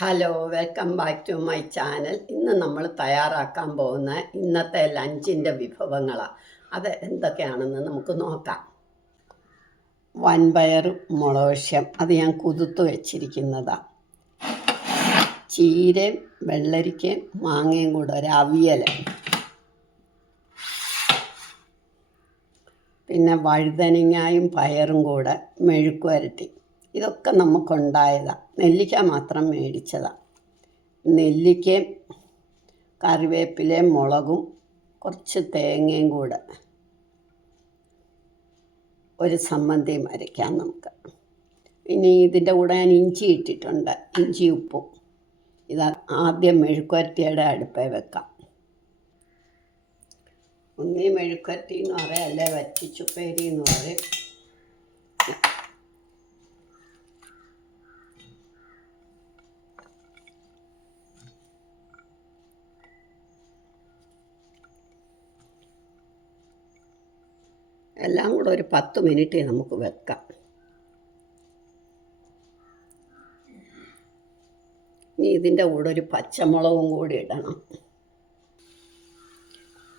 Hello welcome back to my channel ഇന്ന് നമ്മൾ തയ്യാറാക്കാൻ പോകുന്ന ഇന്നത്തെ ലഞ്ചിന്റെ വിഭവങ്ങളാണ് അത് എന്തൊക്കെയാണെന്ന് നമുക്ക് നോക്കാം. വൻപയർ മുളവശ്യം അത് ഞാൻ കുതിർത്ത് വെച്ചിരിക്കുന്നതാണ് ചീരയും വെള്ളരിക്കയും മാങ്ങയും കൂടെ ഒരു അവിയൽ പിന്നെ വഴുതനങ്ങായും പയറും കൂടെ മെഴുക്ക് വരട്ടി ഇതൊക്കെ നമുക്കുണ്ടായതാണ് നെല്ലിക്ക മാത്രം മേടിച്ചതാണ് നെല്ലിക്കയും കറിവേപ്പിലയും മുളകും കുറച്ച് തേങ്ങയും കൂടെ ഒരു സമ്മന്തിയും അരയ്ക്കാം നമുക്ക്. ഇനി ഇതിന്റെ കൂടെ ഞാൻ ഇഞ്ചി ഇട്ടിട്ടുണ്ട്. ഇഞ്ചി ഉപ്പും. ഇത് ആദ്യം മെഴുക്കുവരട്ടിയുടെ അടുപ്പേ വെക്കാം. ഒന്നീ മെഴുക്കുവരട്ടി എന്ന് പറയാം അല്ലെ? വറ്റിച്ചുപ്പേരി എന്ന് പറയും. എല്ലാം കൂടെ ഒരു പത്ത് മിനിറ്റ് നമുക്ക് വെക്കാം. ഇനി ഇതിന്റെ കൂടെ ഒരു പച്ചമുളകും കൂടി ഇടണം.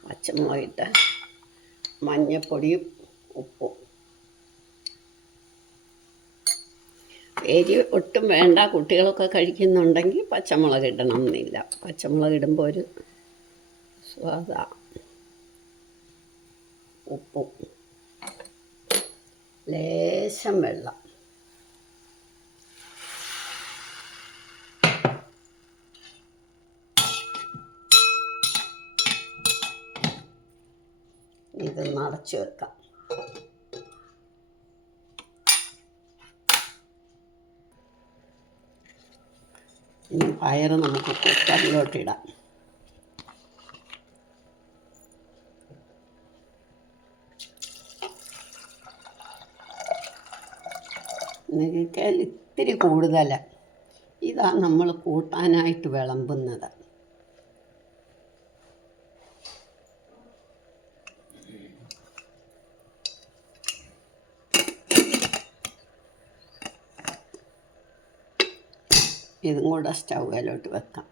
പച്ചമുളക് ഇട്ട് മഞ്ഞപ്പൊടിയും ഉപ്പും. എരി ഒട്ടും വേണ്ട കുട്ടികളൊക്കെ കഴിക്കുന്നുണ്ടെങ്കിൽ പച്ചമുളക് ഇടണം എന്നില്ല പച്ചമുളക് ഇടുമ്പോൾ ഒരു സ്വാദ. ഉപ്പും. ലേശം വെള്ളം. ഇത് നടച്ചു വെക്കാം. ഇനി പയർ നമുക്ക് കുക്കറിലോട്ടിടാം നിങ്ങൾക്ക് ഇത്തിരി കൂടുതൽ ഇതാ നമ്മൾ കൂട്ടാനായിട്ട് വിളമ്പുന്നത്. ഇതും കൂടെ സ്റ്റൗവിലോട്ട് വെക്കാം.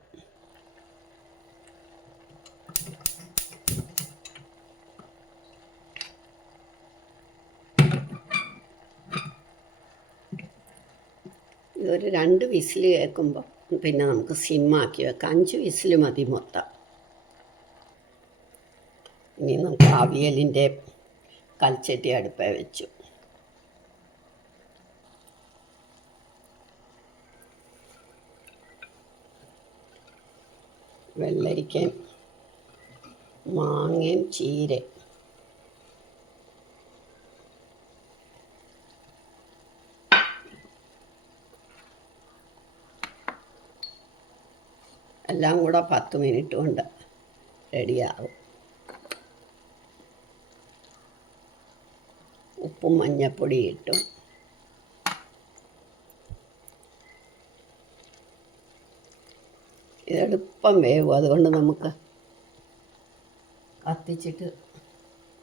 ഇതൊരു രണ്ട് വിസിൽ കേൾക്കുമ്പോൾ പിന്നെ നമുക്ക് സിമ്മാക്കി വെക്കാം. അഞ്ച് വിസിൽ മതി മൊത്തം. ഇനി നമുക്ക് അവിയലിന്റെ കൽച്ചട്ടി അടുപ്പേ വെച്ചു. വെള്ളരിക്കയും മാങ്ങയും ചീരയും. എല്ലാം കൂടെ പത്ത് മിനിറ്റ് കൊണ്ട് റെഡിയാവും ഉപ്പും മഞ്ഞപ്പൊടി ഇട്ടു. ഇതെളുപ്പം വേവും. അതുകൊണ്ട് നമുക്ക് കത്തിച്ചിട്ട്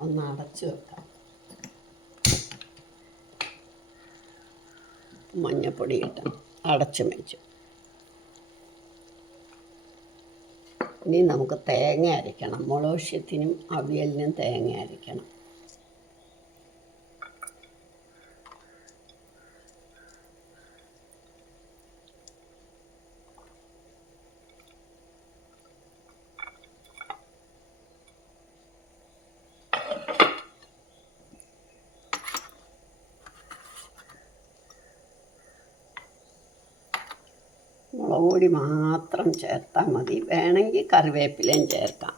ഒന്ന് അടച്ചു വെക്കാം. മഞ്ഞപ്പൊടി ഇട്ട് അടച്ചു വെച്ചു. ഇനി നമുക്ക് തേങ്ങ അരയ്ക്കണം മുളകുഷ്യത്തിനും അവിയലിനും തേങ്ങ അരയ്ക്കണം മുളക് പൊടി മാത്രം ചേർത്താൽ മതി. വേണമെങ്കിൽ കറിവേപ്പിലയും ചേർക്കാം.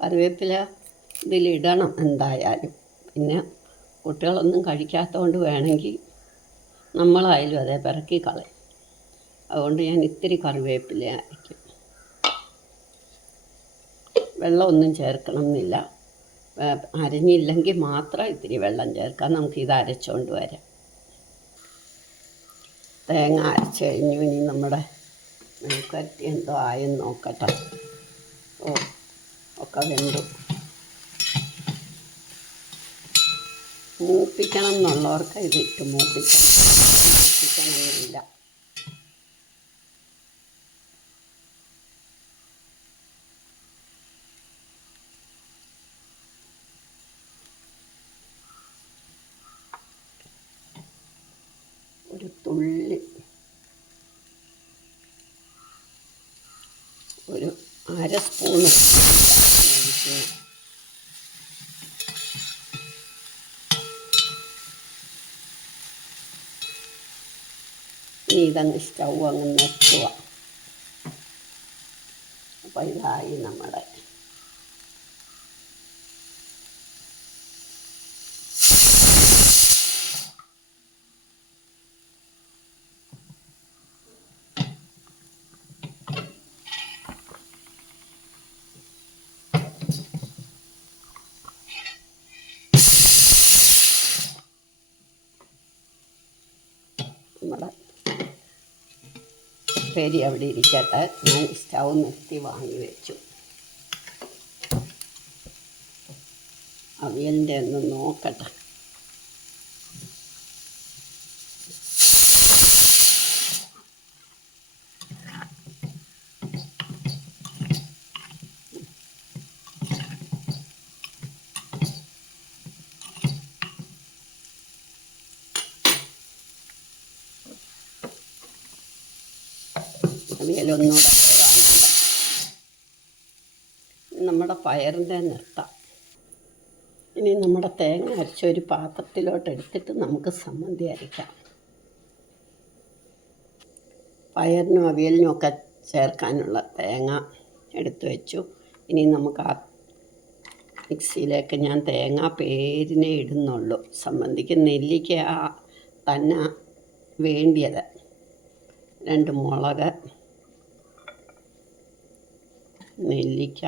കറിവേപ്പില ഇതിലിടണം എന്തായാലും. പിന്നെ കുട്ടികളൊന്നും കഴിക്കാത്തതുകൊണ്ട് വേണമെങ്കിൽ നമ്മളായാലും അതേ പിറക്കി കളയും. അതുകൊണ്ട് ഞാൻ ഇത്തിരി കറിവേപ്പില അരയ്ക്കും വെള്ളമൊന്നും ചേർക്കണം എന്നില്ല. അരഞ്ഞില്ലെങ്കിൽ മാത്രം ഇത്തിരി വെള്ളം ചേർക്കാം. നമുക്കിത് അരച്ചുകൊണ്ട് വരാം. തേങ്ങ അരച്ച് കഴിഞ്ഞു. ഇനി നമ്മുടെ മെഴുക്കുവരട്ടി എന്തോ ആയെന്ന് നോക്കട്ടെ. ഓ ഒക്കെ വെന്തു. മൂപ്പിക്കണം എന്നുള്ളവർക്ക് ഇതിട്ട് മൂപ്പിക്കണം മൂപ്പിക്കണമെന്നില്ല. തുള്ളി ഒരു അര സ്പൂൺ ഇനി ഇതങ്ങ് സ്റ്റൗ അങ്ങ് നിർത്തുക അപ്പോൾ ഇതായി നമ്മുടെ നമ്മുടെ പേരി അവിടെ ഇരിക്കട്ടെ. ഞാൻ സ്റ്റൗ നിർത്തി വാങ്ങി വെച്ചു. അവിയലിന്റെ ഒന്ന് നോക്കട്ടെ. അവിയലൊന്നുകൂടെ വേവാനുണ്ട് ഇനി നമ്മുടെ പയറിന്റെ നിർത്താം. ഇനി നമ്മുടെ തേങ്ങ അരച്ച ഒരു പാത്രത്തിലോട്ട് എടുത്തിട്ട് നമുക്ക് സമ്മന്തി അരയ്ക്കാം. പയറിനും അവിയലിനും ഒക്കെ ചേർക്കാനുള്ള തേങ്ങ എടുത്തു വെച്ചു. ഇനി നമുക്ക് ആ മിക്സിയിലേക്ക് ഞാൻ തേങ്ങ പേരിനെ ഇടുന്നുള്ളൂ. സമ്മന്തിക്ക് നെല്ലിക്ക തന്നെ വേണ്ടിയത്. രണ്ട് മുളക് നെല്ലിക്ക.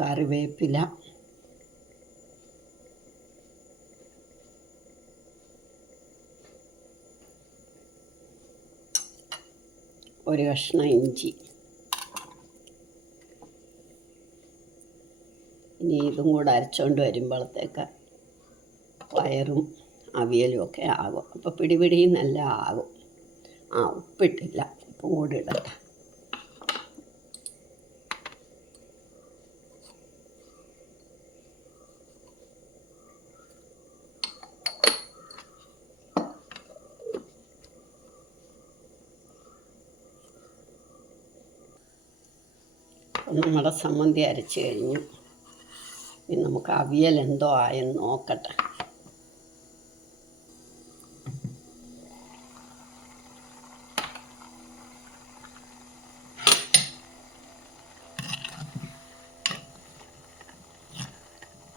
കറിവേപ്പില. ഒരു കഷ്ണം ഇഞ്ചി. ഇനി ഇതും കൂടെ അരച്ചുകൊണ്ട് വരുമ്പോഴത്തേക്ക് പയറും അവിയലും ഒക്കെ ആകും. അപ്പോൾ പിടിപിടിയും നല്ല ആകും. ആ ഉപ്പിട്ടില്ല. ഉപ്പ് കൂടി ഇടട്ടെ. നമ്മുടെ സമ്മന്തി അരച്ച് കഴിഞ്ഞു. ഇനി നമുക്ക് അവിയൽ എന്തോ ആയെന്ന് നോക്കട്ടെ.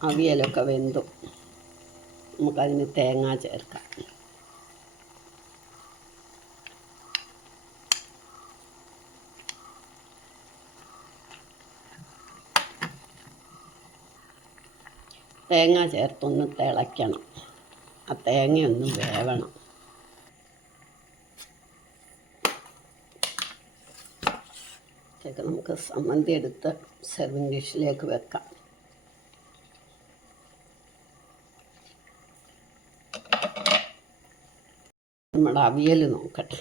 അവിയലൊക്കെ വെന്തു. നമുക്കതിന് തേങ്ങ ചേർക്കാം. തേങ്ങ ചേർത്തൊന്ന് തിളയ്ക്കണം. ആ തേങ്ങയൊന്ന് വേവണം. നമുക്ക് സമ്മന്തി എടുത്ത് സെർവിങ് ഡിഷിലേക്ക് വെക്കാം. നമ്മുടെ അവിയൽ നോക്കട്ടെ.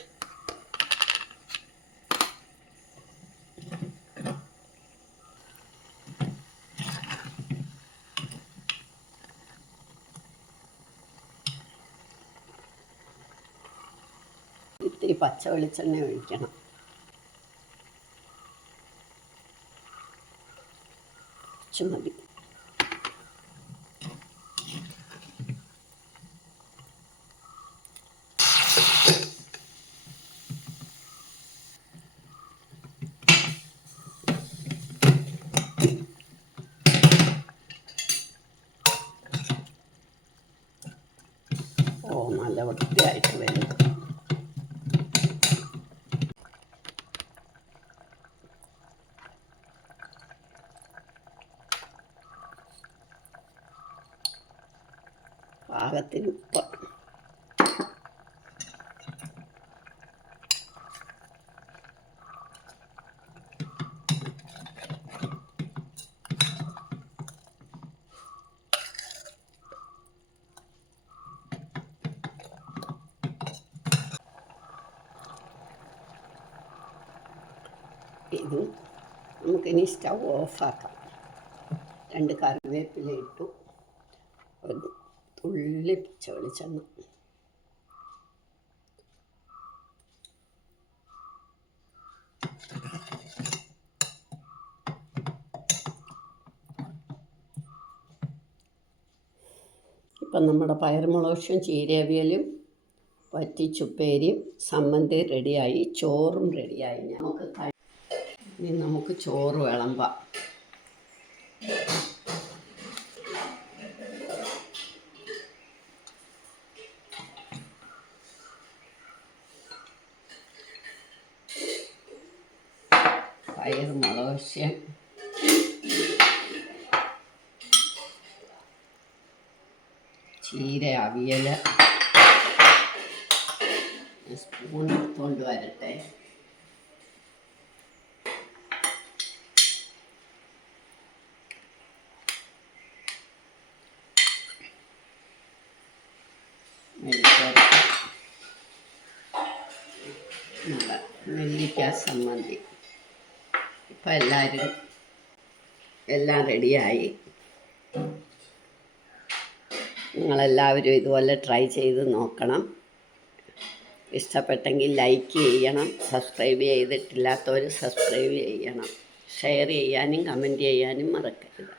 ഇത്തിരി പച്ച വെളിച്ചെണ്ണ ഒഴിക്കണം. കുറച്ച് ഓ നല്ല വൃത്തിയായിട്ട് വരുന്നു പാകത്തിന് ഉപ്പ് ഇത് നമുക്കിനി സ്റ്റൗ ഓഫാക്കാം രണ്ട് കറിവേപ്പില ഇട്ടു. ഒരു തുള്ളി പച്ച വെളിച്ചെണ്ണ. ഇപ്പം നമ്മുടെ പയർമുളകും ചീരവിയലും വറ്റിച്ചുപ്പേരിയും സമ്മന്തി റെഡിയായി ചോറും റെഡിയായി. നമുക്ക് ഇനി നമുക്ക് ചോറ് വിളമ്പാം. പയർ മുളകശ്യം ചീര അവിയൽ സ്പൂൺ എടുത്തുകൊണ്ട് വരട്ടെ മെഴുക്കുവരട്ടി. നല്ല നെല്ലിക്ക സമ്മന്തി ഇപ്പം എല്ലാവരും എല്ലാം റെഡിയായി. നിങ്ങളെല്ലാവരും ഇതുപോലെ ട്രൈ ചെയ്ത് നോക്കണം. ഇഷ്ടപ്പെട്ടെങ്കിൽ ലൈക്ക് ചെയ്യണം. സബ്സ്ക്രൈബ് ചെയ്തിട്ടില്ലാത്തവർ സബ്സ്ക്രൈബ് ചെയ്യണം. ഷെയർ ചെയ്യാനും കമന്റ് ചെയ്യാനും മറക്കരുത്.